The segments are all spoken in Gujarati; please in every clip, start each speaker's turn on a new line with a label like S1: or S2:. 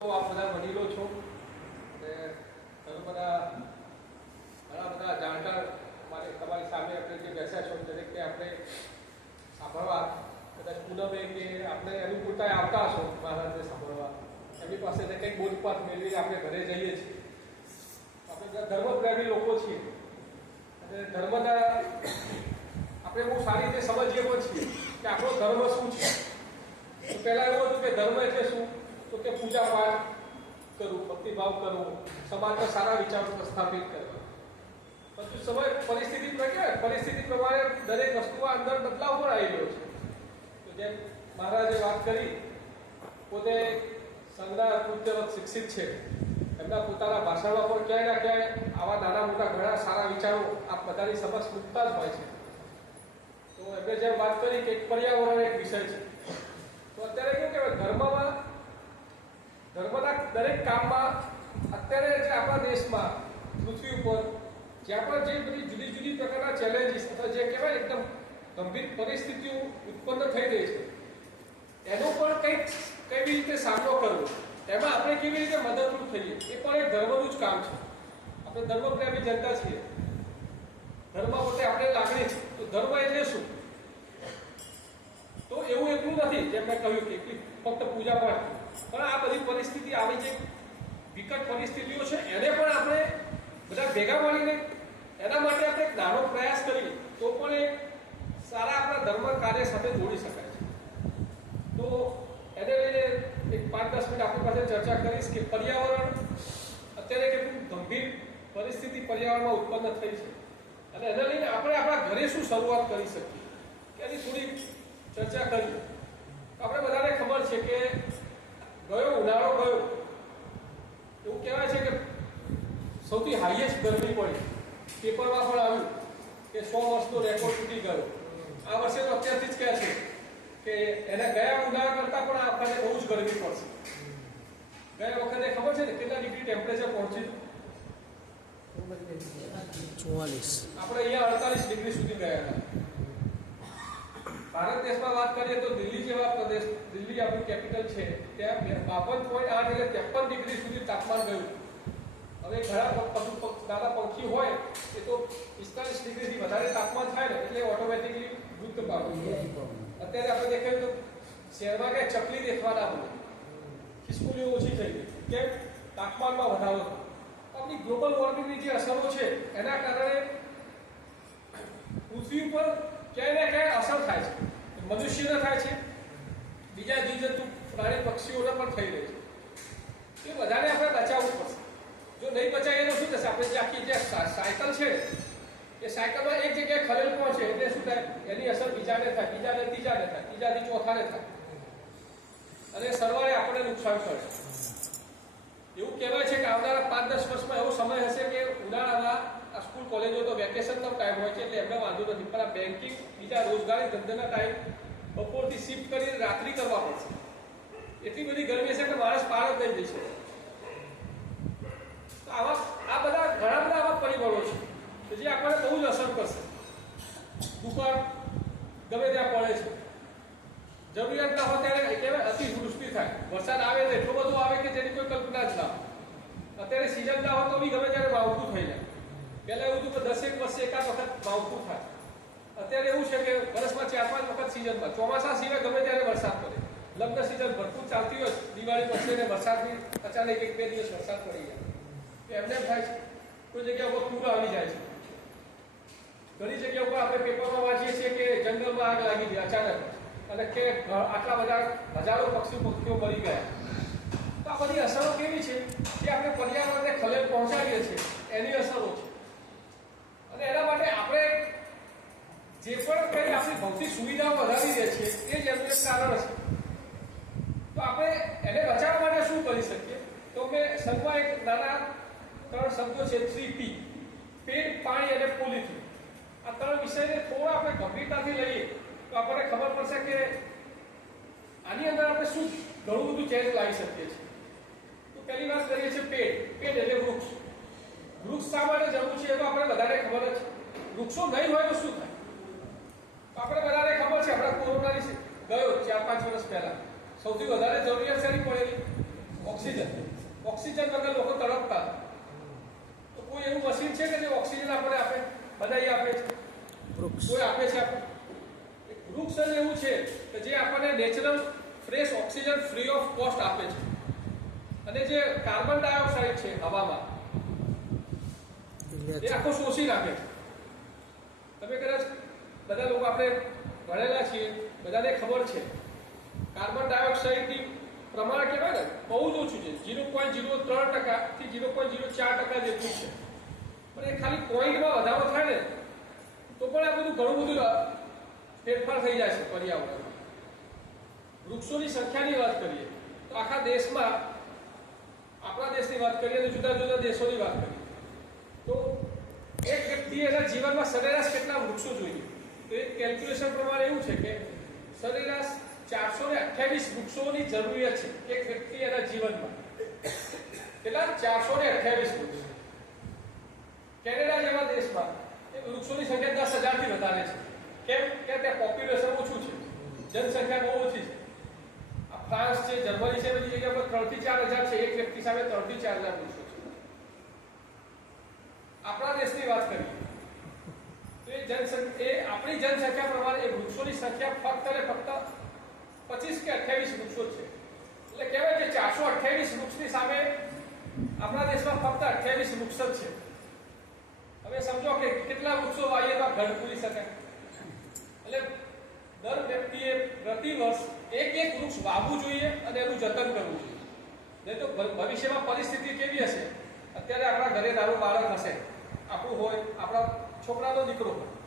S1: આપ બધા વડીલો છો તમે બધા ઘણા બધા જાણકાર મારે તમારી સામે આપણે જે બેસ્યા છો દરેકને આપણે સાંભળવા કદાચ પૂનમે કે આપણે અનુકૂળતાએ આવતા હશો મહારાજને સાંભળવા. એમની પાસે કંઈક બોધપાઠ મેળવીને આપણે ઘરે જઈએ છીએ. આપણે બધા ધર્મપ્રેમી લોકો છીએ. અને ધર્મના આપણે બહુ સારી રીતે સમજીએ પણ છીએ કે આપણો ધર્મ શું છે? પહેલાં એવું હતું કે ધર્મ એટલે શું? તો કે પૂજા પાઠ કરવું ભક્તિભાવ કરવો સમાજના સારા વિચારો પ્રસ્થાપિત કરવા. પરંતુ સમય પરિસ્થિતિ પ્રમાણે પરિસ્થિતિ પ્રમાણે દરેક વસ્તુમાં અંદર બદલાવ પણ આવી રહ્યો છે. તો જેમ મહારાજે વાત કરી, પોતે સંઘના કૃત્યવત શિક્ષિત છે. એમના પોતાના ભાષણમાં પણ ક્યાંય ના ક્યાંય આવા નાના મોટા ઘણા સારા વિચારો આ બધાની સમક્ષ મૂકતા જ હોય છે. તો એમણે જેમ વાત કરી કે પર્યાવરણ એક વિષય છે. તો અત્યારે કેવું કહેવાય? ધર્મમાં ધર્મના દરેક કામમાં અત્યારે જે આપણા દેશમાં પૃથ્વી ઉપર જ્યાં પણ જે બધી જુદી જુદી પ્રકારના ચેલેન્જીસ અથવા જે કહેવાય એકદમ ગંભીર પરિસ્થિતિઓ ઉત્પન્ન થઈ રહી છે. એનો પણ કંઈક કેવી રીતે સામનો કરવો? એમાં આપણે કેવી રીતે મદદરૂપ થઈએ? એ પણ એક ધર્મનું જ કામ છે. આપણે ધર્મપ્રેમી જનતા છીએ. ધર્મ પોતે આપણે લાગણી છે. તો ધર્મ એટલે શું? તો એવું એટલું નથી જેમ મેં કહ્યું કે ફક્ત પૂજા પાઠ પણ આ બધી પરિસ્થિતિ આવી જે વિકટ પરિસ્થિતિઓ છે, એને પણ આપણે બધા ભેગા મળીને એના માટે આપણે એક નાનો પ્રયાસ કરીએ, તો પણ એક સારા આપણા ધર્મ કાર્ય સાથે જોડી શકાય છે. તો એને લઈને એક પાંચ દસ મિનિટ આપણી પાસે ચર્ચા કરીશ કે પર્યાવરણ અત્યારે કેટલું ગંભીર પરિસ્થિતિ પર્યાવરણમાં ઉત્પન્ન થઈ છે. અને એને લઈને આપણે આપણા ઘરે શું શરૂઆત કરી શકીએ? એની થોડી ચર્ચા કરીએ. આપણે બધાને ખબર છે કે ગયો ઉનાળો ગયો. એવું કહેવાય છે કે સૌથી હાઈએસ્ટ ગરમી પડી. પેપરમાં પણ આવ્યું કે સો વર્ષનો રેકોર્ડ તૂટી ગયો. આ વર્ષે તો અત્યારથી જ કહે છે કે એને ગયા ઉનાળા કરતાં પણ આ વખતે બહુ જ ગરમી પડશે. ગયા વખતે ખબર છે ને કેટલા ડિગ્રી ટેમ્પરેચર પહોંચ્યું
S2: ચુમ્માલીસ
S1: આપણે અહીંયા અડતાલીસ ડિગ્રી સુધી ગયા હતા. ભારત દેશમાં વાત કરીએ તો દિલ્હી જેવા પ્રદેશ, દિલ્હી આપણું કેપિટલ છે, ત્યાં બાવન પોઈન્ટ આઠ એટલે ત્રેપન ડિગ્રી સુધી તાપમાન ગયું. હવે ઘણા પશુ નાના પંખી હોય, એ તો પિસ્તાલીસ ડિગ્રીથી વધારે તાપમાન થાય ને, એટલે ઓટોમેટિકલી મૃત્યુ પામ્યું અત્યારે આપણે દેખાયું તો શહેરમાં કે ચકલી દેખવા ના મળે. ખિસકોલીઓ ઓછી થઈ ગઈ. કેમ? તાપમાનમાં વધારો આપણી ગ્લોબલ વોર્મિંગની જે અસરો છે, એના કારણે પૃથ્વી ઉપર ક્યાંય ને ક્યાંય અસર થાય છે. મનુષ્યને થાય છે. બીજા જીવજંતુ, પ્રાણી, પક્ષીઓને પણ થઈ રહી છે. એ બધાને આપણે બચાવવું પડશે. જો નહીં બચાવીએ તો શું થશે? આપણે જે આખી જે સાયકલ છે, એ સાયકલમાં એક જગ્યાએ ખલેલ પહોંચે એટલે શું થાય? એની અસર બીજાને થાય, બીજાને, ત્રીજાને થાય, ત્રીજાથી ચોથાને થાય. અને સરવાળે આપણને નુકસાન કરે એવું કહેવાય છે કે આવનારા પાંચ દસ વર્ષમાં એવો સમય હશે કે ઉનાળામાં આ સ્કૂલ કોલેજો તો વેકેશનનો ટાઈમ હોય છે એટલે એમને વાંધો નથી. પણ આ બેન્કિંગ બીજા રોજગારી ધંધાના ટાઈમ બપોરથી શિફ્ટ કરીને રાત્રિ કરવા પડશે. એટલી બધી ગરમી છે કે માણસ પાર જ નહીં જશે આવા આ બધા ઘણા બધા આવા પરિબળો છે કે જે આપણને બહુ જ અસર કરશે. દુકાળ ગમે ત્યાં પડે છે. જરૂરિયાત ના હોય ત્યારે કહેવાય અતિવૃષ્ટિ થાય. વરસાદ આવે તો એટલો બધો આવે કે જેની કોઈ કલ્પના જ ના અત્યારે સિઝન ના હોય તો બી ગમે ત્યારે માવઠું થઈ જાય. પહેલા એવું હતું કે દસેક વર્ષે એકાદ વખત માવઠું થાય. અત્યારે એવું છે કે વર્ષમાં ચાર પાંચ વખત સિઝનમાં, ચોમાસા સિવાય ગમે ત્યારે વરસાદ પડે. લગ્ન સિઝન ભરપૂર ચાલતી હોય, દિવાળી પછી ને વરસાદની અચાનક એક બે દિવસ વરસાદ પડી જાય. તો એમને થાય છે, કોઈ જગ્યા ઉપર પૂર આવી જાય છે. ઘણી જગ્યા ઉપર આપણે પેપરમાં વાંચીએ છીએ કે જંગલમાં આગ લાગી ગઈ અચાનક. અને કે આટલા બધા, હજારો પક્ષી પક્ષીઓ મરી ગયા. તો આ બધી અસરો કેવી છે? કે આપણે પર્યાવરણને ખલેલ પહોંચાડીએ છીએ. એની અસરો છે. અને એના માટે આપણે જે પણ કઈ આપણી ભૌતિક સુવિધાઓ વધારી દે છે, એ જરૂરિયાત કારણ છે તો આપણે એને બચાવવા માટે શું કરી શકીએ? તો મેં શરૂઆત એક નાના ત્રણ શબ્દો છે થ્રી પી પેટ, પાણી અને પોલિથીન આ ત્રણ વિષયને થોડા આપણે ગંભીરતાથી લઈએ, તો આપણને ખબર પડશે કે આની અંદર આપણે શું ઘણું બધું ચેન્જ લાવી શકીએ છીએ. તો પહેલી વાત કરીએ છીએ પેટ. પેટ એટલે વૃક્ષ. વૃક્ષ શા માટે જરૂર છે એ તો આપણે વધારે ખબર જ છે. વૃક્ષો નહીં હોય તો શું થાય? આપણે બધાને ખબર છે હમણાં કોરોનાની ગયો ચાર પાંચ વર્ષ પહેલા. સૌથી વધારે જરૂરિયાત શેની પડેલી? ઓક્સિજન. ઓક્સિજન વગર લોકો તડપતા. તો કોઈ એવું મશીન છે કે જે ઓક્સિજન આપણે આપે? બધાએ આપે છે.
S2: કોઈ
S1: આપે છે આપણે વૃક્ષ જ એવું છે કે જે આપણને natural fresh oxygen free of cost આપે છે. અને જે કાર્બન ડાયોક્સાઇડ છે હવામાં એ આખો શોષી નાખે છે. તમે કદાચ બધા લોકો આપણે ભણેલા છીએ, બધાને ખબર છે. કાર્બન ડાયોક્સાઇડની પ્રમાણ કહેવાય ને, બહુ જ ઓછું છે. ઝીરો પોઈન્ટ ઝીરો ત્રણ ટકાથી ઝીરો પોઈન્ટ ઝીરો ચાર ટકા જેટલું છે. પણ એ ખાલી પોઈન્ટમાં વધારો થાય ને, તો પણ આ બધું ઘણું બધું ફેરફાર થઈ જાય છે પર્યાવરણમાં. વૃક્ષોની સંખ્યાની વાત કરીએ, તો આખા દેશમાં, આપણા દેશની વાત કરીએ અને જુદા જુદા દેશોની વાત કરીએ. તો એક વ્યક્તિ એના જીવનમાં સરેરાશ કેટલા વૃક્ષો જોઈએ તો એક કેલ્ક્યુલેશન પ્રમાણે એવું છે કે સરેરાશ ચારસો ને અઠ્યાવીસ વૃક્ષોની જરૂરિયાત છે એક વ્યક્તિ એના જીવનમાં. કેટલા? ચારસો ને અઠ્યાવીસ વૃક્ષ. કેનેડા જેવા દેશમાં એ વૃક્ષોની સંખ્યા દસ હજારથી વધારે છે. કેમ? કે ત્યાં પોપ્યુલેશન ઓછું છે. જનસંખ્યા બહુ ઓછી છે. આ ફ્રાન્સ છે, જર્મની છે, બધી જગ્યા પર ત્રણથી ચાર હજાર છે. એક વ્યક્તિ સામે ત્રણથી ચાર હજાર વૃક્ષો છે. આપણા દેશની વાત કરીએ. એ આપણી જનસંખ્યા પ્રમાણે વૃક્ષોની સંખ્યા ફક્ત અને ફક્ત પચીસ કે અઠ્યાવીસ વૃક્ષો છે. એટલે કહેવાય કે ચારસો અઠ્યાવીસ વૃક્ષની સામે આપણા દેશમાં ફક્ત અઠ્યાવીસ વૃક્ષ જ છે. હવે સમજો કે કેટલા વૃક્ષો વાવીએ તો ઘર પૂરી શકાય. એટલે દર વ્યક્તિએ પ્રતિ વર્ષ એક એક વૃક્ષ વાવવું જોઈએ અને એનું જતન કરવું જોઈએ. નહીં તો ભવિષ્યમાં પરિસ્થિતિ કેવી હશે? અત્યારે આપણા ઘરે દારૂ બાળક હશે. આપણું હોય, આપણા છોકરાનો દીકરો હોય.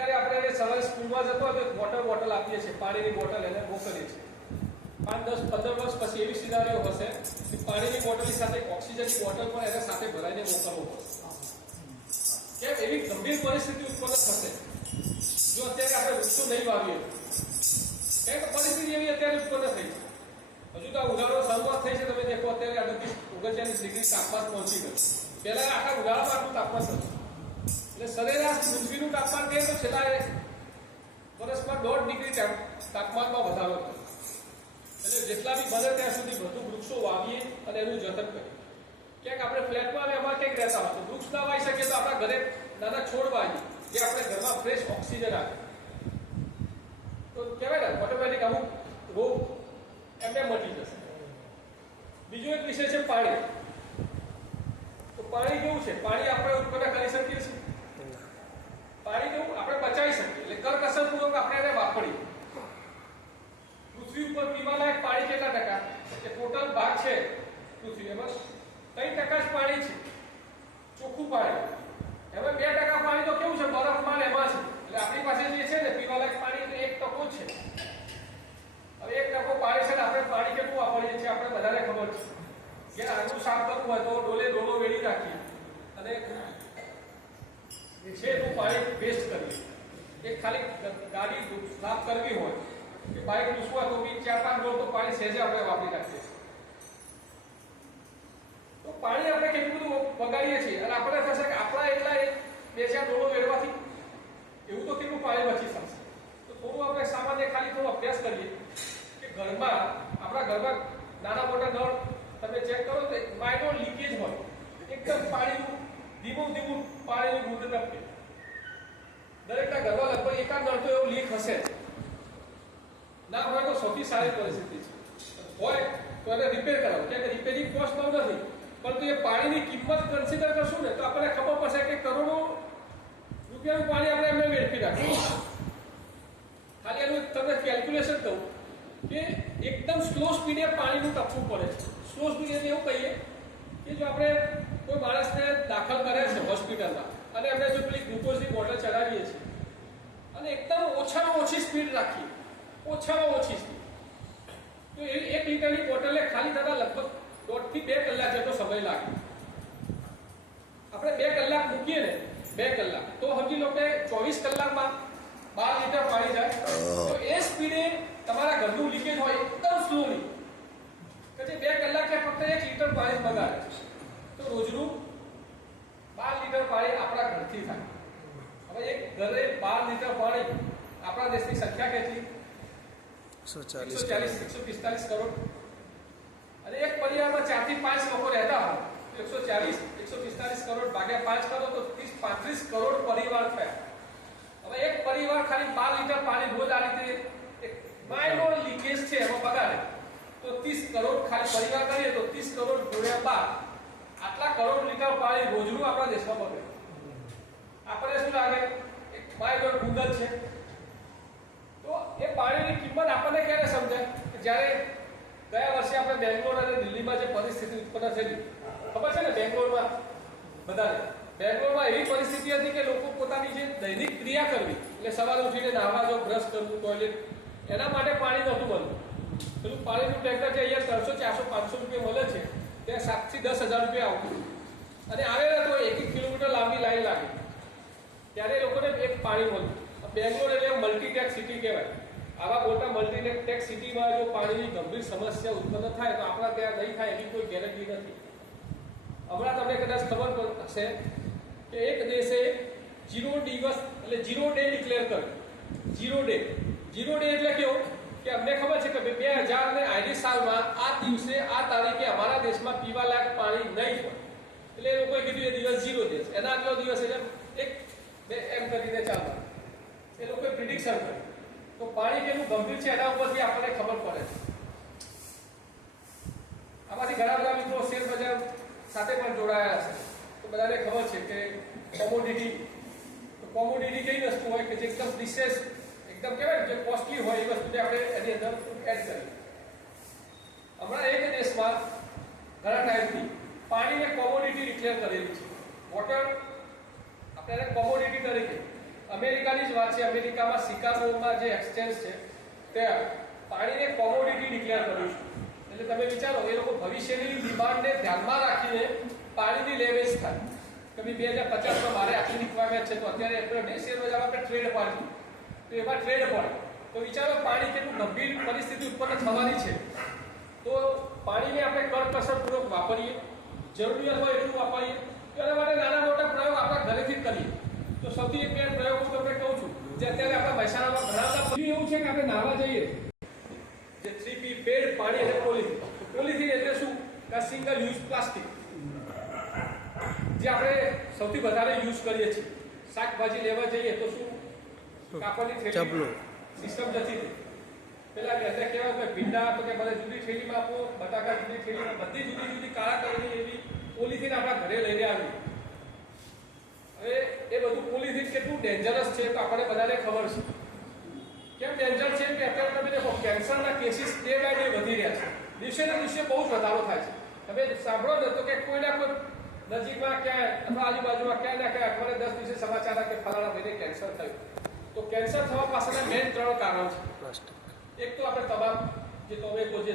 S1: અત્યારે આપણે એને સવારે સ્કૂલમાં જતો હોય તો વોટર બોટલ આપીએ છીએ. પાણીની બોટલ એને મોકલીએ છીએ. પાંચ, દસ, પંદર વર્ષ પછી એવી સિનારીઓ હશે કે પાણીની બોટલની સાથે ઓક્સિજનની બોટલ પણ એને સાથે ભરાઈને મોકલવું પડશે કેમ? એવી ગંભીર પરિસ્થિતિ ઉત્પન્ન થશે. જો અત્યારે આપણે વૃક્ષો નહીં વાવીએ, કેમ? પરિસ્થિતિ એવી અત્યારે ઉત્પન્ન થઈ છે. હજુ તો આ ઉનાળો શરૂઆત થઈ છે. તમે દેખો, અત્યારે અડત્રીસ ઓગણચાલીસ ડિગ્રી તાપમાન પહોંચી ગયું પહેલા આખા ઉનાળામાં આટલું તાપમાન હતું. કહીએ છેલ્લા વર્ષમાં દોઢ ડિગ્રી તાપમાનમાં વધારો થયો. એટલે જેટલા બી બને ત્યાં સુધી વધુ વૃક્ષો વાવીએ અને એનું જતન કરીએ. ક્યાંક આપણે ફ્લેટમાં અને એમાં ક્યાંક રહેતા હોય. તો વૃક્ષ ના વાવી શકીએ તો આપણા ઘરે નાના છોડ વાવીએ, જે આપણે ઘરમાં ફ્રેશ ઓક્સિજન આપે. તો કહેવાય ને ઓટોમેટિક અમુક રોગ એમને મટી જશે. બીજો એક વિષય છે પાણી. તો પાણી કેવું છે? પાણી આપણે ઉત્પન્ન કરી શકીએ છીએ પાણી કેવું આપણે બચાવી શકીએ એટલે કરકસરપૂર્વક આપણે એને વાપરીએ પૃથ્વી ઉપર પીવાલાયક પાણી કેટલા ટકા કે ટોટલ ભાગ છે પૃથ્વી એમાં ત્રણ ટકા જ પાણી છે ચોખ્ખું પાણી એમાં બે ટકા પાણી તો કેવું છે બરફમાં ને એમાં છે એટલે આપણી પાસે જે છે ને પીવાલાયક પાણી તો એક ટકો જ છે હવે એક ટકો પાણી છે ને આપણે પાણી કેટલું વાપરીએ છીએ આપણે બધાને ખબર છે કે આનું સાફ કરવું હોય તો ડોલે ડોલો વેડી રાખીએ અને છે એટલું પાણી વેસ્ટ કરીએ એક ખાલી ગાડી સાફ કરવી હોય, કે બાઇક ઘૂસવા તો બી ચાર પાંચ ડોલ તો પાણી સહેજે આપણે વાપરી નાખીએ તો પાણી આપણે કેટલું બધું બગાડીએ છીએ અને આપણે થશે કે આપણા એટલા બે ચાર ડોલો વેડવાથી એવું તો કેટલું પાણી બચી શકશે? તો થોડું આપણે સામાન્ય ખાલી થોડો અભ્યાસ કરીએ કે ઘરમાં, આપણા ઘરમાં નાના મોટા નળ, તમે ચેક કરો તો માઇનોર લીકેજ હોય. એકદમ પાણીનું ધીમું ધીમું પાણીનું બુંદ ટપકે દરેકના ઘરમાં લગભગ એકાદ નળ તો એવું લીક હશે ના હોય તો સૌથી સારી પરિસ્થિતિ છે. હોય તો એને રિપેર કરાવો. કે રિપેરિંગ કોસ્ટ બહુ નથી, પરંતુ એ પાણીની કિંમત કન્સિડર કરશું ને તો આપણને ખબર પડશે કે કરોડો રૂપિયાનું પાણી આપણે એમને વેડફી નાખ્યું ખાલી એનું તમને કેલ્ક્યુલેશન કહું કે એકદમ સ્લો સ્પીડે પાણીનું ટપવું પડે સ્લો સ્પીડ એટલે એવું કહીએ કે જો આપણે કોઈ માણસને દાખલ કરે છે હોસ્પિટલમાં અને એમને જો પેલી ગ્લુકોઝની બોટલ ચડાવીએ છીએ, અને એકદમ ઓછામાં ઓછી સ્પીડ રાખીએ, ઓછામાં ઓછી સ્પીડ. તો એ એક લીટરની બોટલને ખાલી થતા લગભગ દોઢથી બે કલાક જેટલો સમય લાગે. આપણે બે કલાક મૂકીએ ને, બે કલાક, તો સમજી લો કે ચોવીસ કલાકમાં બાર લીટર પાણી જાય. તો એ સ્પીડે તમારા ઘરનું લીકેજ હોય, એકદમ સ્લોલી કે જે બે કલાકે ફક્ત એક લીટર પાણી બગાડે. તો રોજનું બાર લીટર પાણી આપણા ઘરથી થાય. હવે એક ઘરે બાર લીટર પાણી આપણા દેશની સંખ્યા કેટલી?
S2: એકસો ચાલીસ
S1: એકસો પિસ્તાલીસ કરોડ. અને એક પરિવારમાં ચારથી પાંચ લોકો રહેતા હોય તો એકસો ચાલીસ એકસો પિસ્તાલીસ કરોડ ભાગ્યા પાંચ કરો તો ત્રીસ પાંત્રીસ કરોડ પરિવાર થયા. હવે એક પરિવાર ખાલી બાર લીટર પાણી રોજ આ રીતે એક માઇનોર લીકેજ છે એમાં બગાડે તો ત્રીસ કરોડ ખાલી પરિવાર કરીએ તો ત્રીસ કરોડ ગુણ્યા બાર. આટલા કરોડ લીટર પાણી રોજનું આપણા દેશમાં બગડે આપણને શું લાગે? એક માય ગોડ ગૂગલ છે. તો એ પાણીની કિંમત આપણને ક્યારે સમજાય? કે જ્યારે ગયા વર્ષે આપણે બેંગ્લોર અને દિલ્હીમાં જે પરિસ્થિતિ ઉત્પન્ન થયેલી, ખબર છે ને બેંગ્લોરમાં? બધાને? બેંગ્લોરમાં એવી પરિસ્થિતિ હતી કે લોકો પોતાની જે દૈનિક ક્રિયા કરવી, એટલે સવારે ઉઠીને નાહવા જો, બ્રશ કરવું ટોયલેટ એના માટે પાણી નહોતું મળતું. પેલું પાણીનું ટેન્કર જે અહીંયા ત્રણસો, ચારસો, પાંચસો રૂપિયા મળે છે. ત્યાં સાતથી દસ હજાર રૂપિયા આવતું. અને આવેલા તો એક એક કિલોમીટર લાંબી લાઈન લાગે. ત્યારે લોકોને એક પાણી મળતું બેંગ્લોર એટલે મલ્ટીટેક સિટી કહેવાય. આવા મોટા મલ્ટીટેક સિટીમાં જો પાણીની ગંભીર સમસ્યા ઉત્પન્ન થાય, તો આપણા ત્યાં નહીં થાય એની કોઈ ગેરંટી નથી. હમણાં તમને કદાચ ખબર હશે કે એક દેશે જીરો દિવસ એટલે જીરો ડે ડિક્લેર કર્યો. જીરો ડે જીરો ડે એટલે કેવું? કે અમને ખબર છે કે બે હજાર ને આઈડી સાલમાં આ દિવસે, આ તારીખે અમારા દેશમાં પીવા લાયક પાણી નહીં હોય. એટલે એ લોકોએ કીધું, એ દિવસ ઝીરો દિવસ એના આગલો દિવસ એટલે એક બે એમ કરીને ચાલો. એ લોકોએ પ્રિડિક્શન કર્યું. તો પાણી કેટલું ગંભીર છે એના ઉપરથી આપણને ખબર પડે છે. આમાંથી ઘણા બધા મિત્રો શેર બજાર સાથે પણ જોડાયા છે તો બધાને ખબર છે કે કોમોડિટી તો કોમોડિટી કઈ વસ્તુ હોય કે જે એકદમ ડિશેસ એકદમ કહેવાય જે કોસ્ટલી હોય એ વસ્તુને આપણે એની અંદર એડ કરીએ. હમણાં એક દેશમાં ઘણા ટાઈમથી પાણીને કોમોડિટી ડિક્લેર કરેલી છે. વોટર આપણે કોમોડિટી તરીકે અમેરિકાની જ વાત છે, અમેરિકામાં શિકાગોમાં જે એક્સચેન્જ છે, ત્યાં પાણીને કોમોડિટી ડિક્લેર કર્યું છે. એટલે તમે વિચારો, એ લોકો ભવિષ્યની ડિમાન્ડને ધ્યાનમાં રાખીને પાણીની લેવેજ થાય. કે ભાઈ બે હજાર પચાસમાં મારે આટલી રિક્વાયરમેન્ટ છે, તો અત્યારે એપ્રિલ ને શેર બજારમાં આપણે ટ્રેડ પાડ્યું તો એમાં ટ્રેડ પણ તો વિચારો પાણી કેટલું ગંભીર પરિસ્થિતિ ઉત્પન્ન થવાની છે. તો પાણીને આપણે કરકસરપૂર્વક વાપરીએ, જરૂરિયાત હોય એટલું વાપરીએ એના માટે નાના મોટા પ્રયોગ આપણા ઘરેથી જ કરીએ. તો સૌથી એક બે પ્રયોગ તમને કહું છું, જે અત્યારે આપણા મહેસાણામાં ઘણા બધા એવું છે કે આપણે નાહવા જઈએ. જે થ્રી પી પેડ પાણી અને પોલિથીન. પોલિથીન એટલે શું? કે સિંગલ યુઝ પ્લાસ્ટિક જે આપણે સૌથી વધારે યુઝ કરીએ છીએ. શાકભાજી લેવા જઈએ તો શું?
S2: ચપલું.
S1: સિસ્ટમ જતી હતી. પેલા કહેતા કેવા કે ભીંડા તો કે બધા જુદી થેલીમાં આપો બટાકા જુદી થેલીમાં બધી જુદી જુદી કાળા કલરની એવી પોલિથીન આપણા ઘરે લઈને આવી. હવે એ બધું પોલિથીન કેટલું ડેન્જરસ છે તો આપણને બધાને ખબર છે. કેમ ડેન્જર છે? કે અત્યારે તમે દેખો કેન્સરના કેસીસ ડે બાય ડે વધી રહ્યા છે. દિવસે ને દિવસે બહુ જ વધારો થાય છે. તમે સાંભળો ને તો કે કોઈના કોઈ નજીકમાં ક્યાંય અથવા આજુબાજુમાં ક્યાંય ના ક્યાંય અઠવાડિયે દસ દિવસે સમાચાર કે ફલાણા ભાઈને કેન્સર થયું. તો કેન્સર થવા પાછળના મેન ત્રણ કારણો છે. એક તો આપણે તમામ જે ટોબેકો જે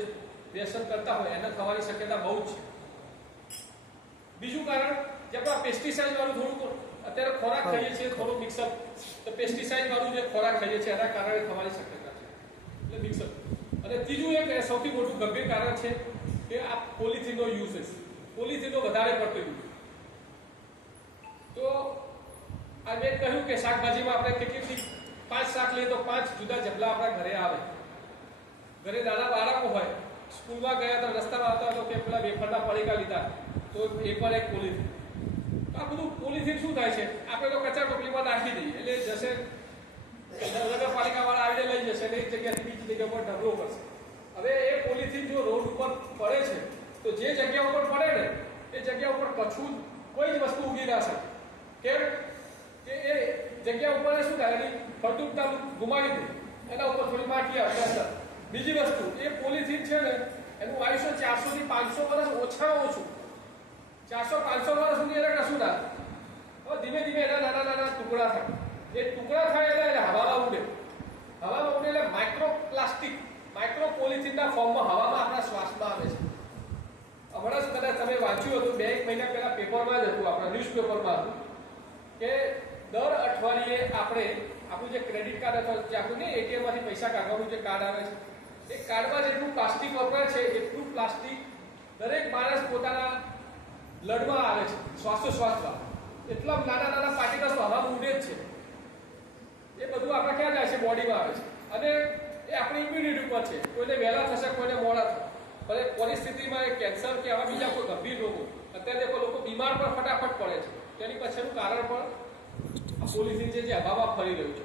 S1: વ્યસન કરતા હોય એને થવાની શક્યતા બહુ છે. બીજું કારણ, જે આપણા પેસ્ટિસાઇડ વાળું થોડું અત્યારે ખોરાક ખાઈએ છીએ થોડું મિક્સઅપ તો પેસ્ટિસાઇડ વાળું જે ખોરાક ખાઈએ છીએ, એના કારણે થવાની શક્યતા છે. એટલે મિક્સઅપ અને ત્રીજું એક સૌથી મોટું ગંભીર કારણ છે કે આ પોલિથીનનો યુઝ પોલિથીનનો વધારે પડતો યુઝ તો આ મેં કહ્યું કે શાકભાજીમાં આપણે કેટલી પાંચ શાક લઈએ તો પાંચ જુદા જબલા આપણા ઘરે આવે. ઘરે નાના બાળકો હોય, સ્કૂલમાં ગયા તો રસ્તામાં આવતા તો કે પેલા વેફરના પડીકા લીધા, તો એ પણ એક પોલીથીન. તો આ બધું પોલીથીન શું થાય છે? આપણે તો કચરા ટોપલીમાં નાખી દઈએ, એટલે જશે નગરપાલિકાવાળા આવીને લઈ જશે અને એક જગ્યાથી બીજી જગ્યા પર ઢગલો કરશે. હવે એ પોલીથીન જો રોડ ઉપર પડે છે, તો જે જગ્યા ઉપર પડે ને, એ જગ્યા ઉપર કછું કોઈ જ વસ્તુ ઉગી ના શકે. કેમ? કે એ જગ્યા ઉપર શું થાય? એની ફળદ્રુપતા ગુમાવી દે. એના ઉપર થોડી માટી આવે અસર બીજી વસ્તુ, એ પોલિથીન છે ને, એનું આયુષ્ય ચારસો થી પાંચસો વર્ષ ઓછામાં ઓછું. ચારસો પાંચસો વર્ષ સુધી એને કશું ના ધીમે ધીમે એના નાના નાના ટુકડા થાય. એ ટુકડા થાય એટલે એને હવામાં ઉડે. હવામાં ઉડે એટલે માઇક્રો પ્લાસ્ટિક માઇક્રો પોલિથીનના ફોર્મમાં હવામાં આપણા શ્વાસમાં આવે છે. હમણાં જ કદાચ તમે વાંચ્યું હતું, બે એક મહિના પહેલા પેપરમાં જ હતું, આપણા ન્યૂઝપેપરમાં હતું, કે દર અઠવાડિયે આપણે આપણું જે ક્રેડિટ કાર્ડ અથવા જે આપણું ને એટીએમમાંથી પૈસા કાઢવાનું જે કાર્ડ આવે છે, એ કાર્ડમાં જેટલું પ્લાસ્ટિક વપરાય છે, એટલું પ્લાસ્ટિક દરેક માણસ પોતાના બ્લડમાં આવે છે, શ્વાસોશ્વાસમાં. એટલા નાના નાના પાર્ટિકલ્સ હવામાં ઉડે જ છે. એ બધું આપણે ક્યાં જાય છે? બોડીમાં આવે છે. અને એ આપણી ઇમ્યુનિટી ઉપર છે. કોઈને વહેલા થશે, કોઈને મોડા થશે. ભલે પરિસ્થિતિમાં એ કેન્સર કે આવા બીજા કોઈ ગંભીર રોગો, અત્યારે લોકો બીમાર પણ ફટાફટ પડે છે. તેની પાછળનું કારણ પણ આ પોલિથીન છે જે હવામાં ફરી રહ્યું છે.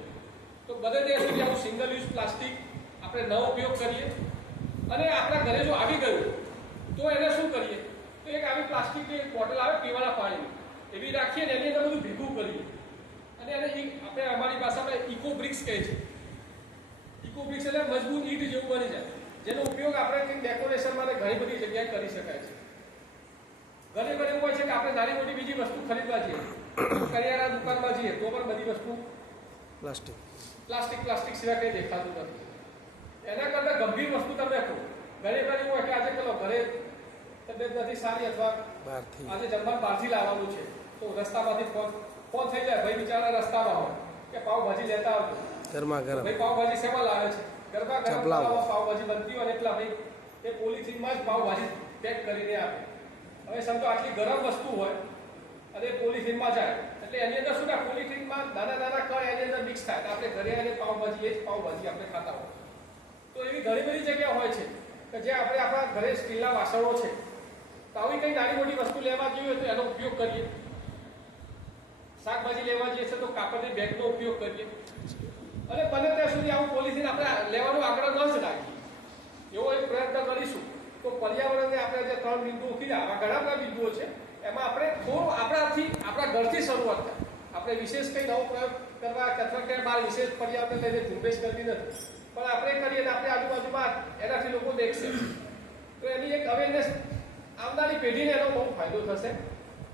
S1: તો બધે ત્યાં સુધી આવું સિંગલ યુઝ પ્લાસ્ટિક આપણે ન ઉપયોગ કરીએ. અને આપણા ઘરે જો આવી ગયું, તો એને શું કરીએ? તો એક આવી પ્લાસ્ટિકની બોટલ આવે પીવાના પાણીની. એવી રાખીએ ને એની અંદર બધું ભેગું કરીએ. અને એને આપણે અમારી ભાષામાં ઇકો બ્રિક્સ કહે છે. ઇકો બ્રિક્સ એટલે મજબૂત ઈંટ જેવું બની જાય. જેનો ઉપયોગ આપણે કંઈક ડેકોરેશન માટે ઘણી બધી જગ્યાએ કરી શકાય છે. ઘણી ઘણી હોય છે કે આપણે નાની મોટી બીજી વસ્તુ ખરીદવા જઈએ. કરિયાણા દુકાનમાં જઈએ તો પણ બધી વસ્તુ
S2: પ્લાસ્ટિક.
S1: પ્લાસ્ટિક પ્લાસ્ટિક સિવાય કંઈ દેખાતું નથી. એના કરતાં ગંભીર વસ્તુ તમે કહો. ઘણી વાર એવું હોય કે આજે ચલો ઘરે તબિયત નથી સારી અથવા
S2: બહારથી.
S1: આજે જમવાનું બહારથી લાવવાનું છે તો રસ્તામાંથી ફોન ફોન થઈ જાય ભાઈ બિચારા રસ્તામાં હોય કે પાવભાજી લેતા આવજો.
S2: ગરમા ગરમ.
S1: ભાઈ પાવભાજી શેમાં લાવે છે? ગરબા ગરમ. પાવભાજી બનતી હોય એટલા ભાઈ એ પોલિથીનમાં જ પાવભાજી પેક કરીને આપે. હવે સમજો આટલી ગરમ વસ્તુ હોય અને પોલિથીનમાં જાય. એટલે એની અંદર શું થાય? પોલિથીનમાં નાના નાના કણ એની અંદર મિક્સ થાય. તો આપણે ઘરે આવીને પાવભાજી એ જ પાવભાજી આપણે ખાતા હોય. તો એવી ઘણી બધી જગ્યા હોય છે કે જે આપણે આપણા ઘરે સ્ટીલના વાસણો છે. તો આવી કંઈ નાની મોટી વસ્તુ લેવા જોઈએ તો એનો ઉપયોગ કરીએ. શાકભાજી લેવા જઈએ છે તો કાપડની બેગનો ઉપયોગ કરીએ. અને બને ત્યાં સુધી આવું પોલિથીન આપણે લેવાનું આગળ ન જ રાખીએ. એવો એક પ્રયત્ન કરીશું. તો પર્યાવરણને આપણે જે ત્રણ બિંદુઓ કીધા, આવા ઘણા બધા બિંદુઓ છે. એમાં આપણે થોડું આપણાથી, આપણા ઘરથી શરૂઆત થાય. આપણે વિશેષ કંઈ નવો પ્રયોગ કરવા અથવા કે બાર વિશેષ પર્યાવરણ લઈને ઝુંબેશ કરતી નથી. પણ આપણે કરીએ આપણે આજુબાજુમાં એનાથી લોકો દેખશે. તો એની એક અવેરનેસ આવનારી પેઢીને એનો બહુ ફાયદો થશે.